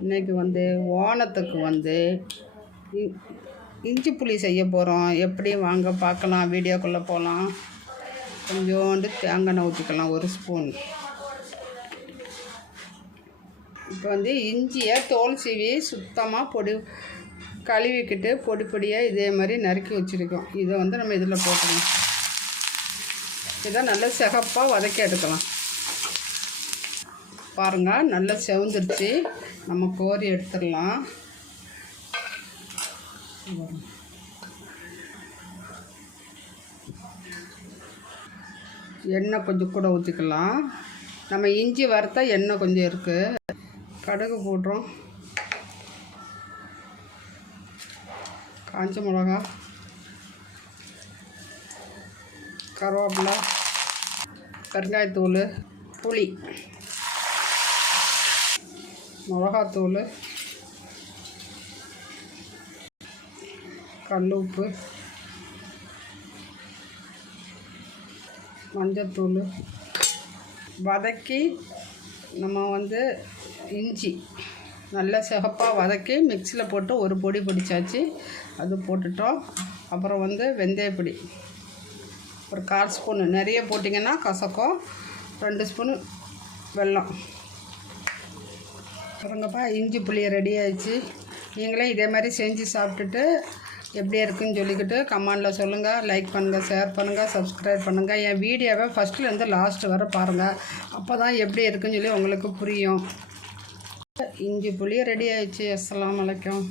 இன்னைக்கு வந்து ஓணத்துக்கு வந்து இ- இஞ்சி புளி செய்ய போகிறோம் எப்படி வாங்க பார்க்கலாம் வீடியோக்குள்ளே போகலாம் கொஞ்சோண்டு தேங்காய் ஊற்றிக்கலாம் ஒரு ஸ்பூன். இப்போ வந்து இஞ்சியை தோல் சீவி சுத்தமாக பொடி கழுவிக்கிட்டு பொடி பொடியாக இதே மாதிரி நறுக்கி வச்சுருக்கோம். இதை வந்து நம்ம இதில் போட்டுக்கலாம். இதை நல்லா சிகப்பாக வதக்கி எடுக்கலாம். பாருங்கள் நல்லா செவந்துருச்சு. நம்ம கோரி எடுத்துடலாம். எண்ணெய் கொஞ்சம் கூட ஊற்றிக்கலாம் நம்ம இஞ்சி வறுத்தா எண்ணெய் கொஞ்சம் இருக்குது கடுகு போடுறோம். காஞ்ச மிளகா. கருவேப்பிலை. பெருங்காயத்தூள். புளி. மிளகாத்தூள் கல் உப்பு மஞ்சத்தூள். வதக்கி நம்ம வந்து இஞ்சி நல்லா சிகப்பாக வதக்கி மிக்சியில் போட்டு ஒரு பொடி பொடிச்சாச்சு. அது போட்டுட்டோம். அப்புறம் வந்து வெந்தயப்பொடி ஒரு கால் ஸ்பூனு. நிறைய போட்டிங்கன்னா கசக்கும். ரெண்டு ஸ்பூனு வெல்லம். பாருங்கப்பா இஞ்சி புளியை ரெடி ஆயிடுச்சு. நீங்களே இதே மாதிரி செஞ்சு சாப்பிட்டுட்டு எப்படி இருக்குன்னு சொல்லிக்கிட்டு கமெண்டில் சொல்லுங்கள் லைக் பண்ணுங்கள் ஷேர் பண்ணுங்கள் சப்ஸ்கிரைப் பண்ணுங்கள் என் வீடியோவை ஃபஸ்ட்டுலேருந்து லாஸ்ட் வர பாருங்கள் அப்போ தான் எப்படி இருக்குன்னு சொல்லி உங்களுக்கு புரியும். இஞ்சி புளி ரெடி ஆயிடுச்சு. அஸ்லாம் வலைக்கம்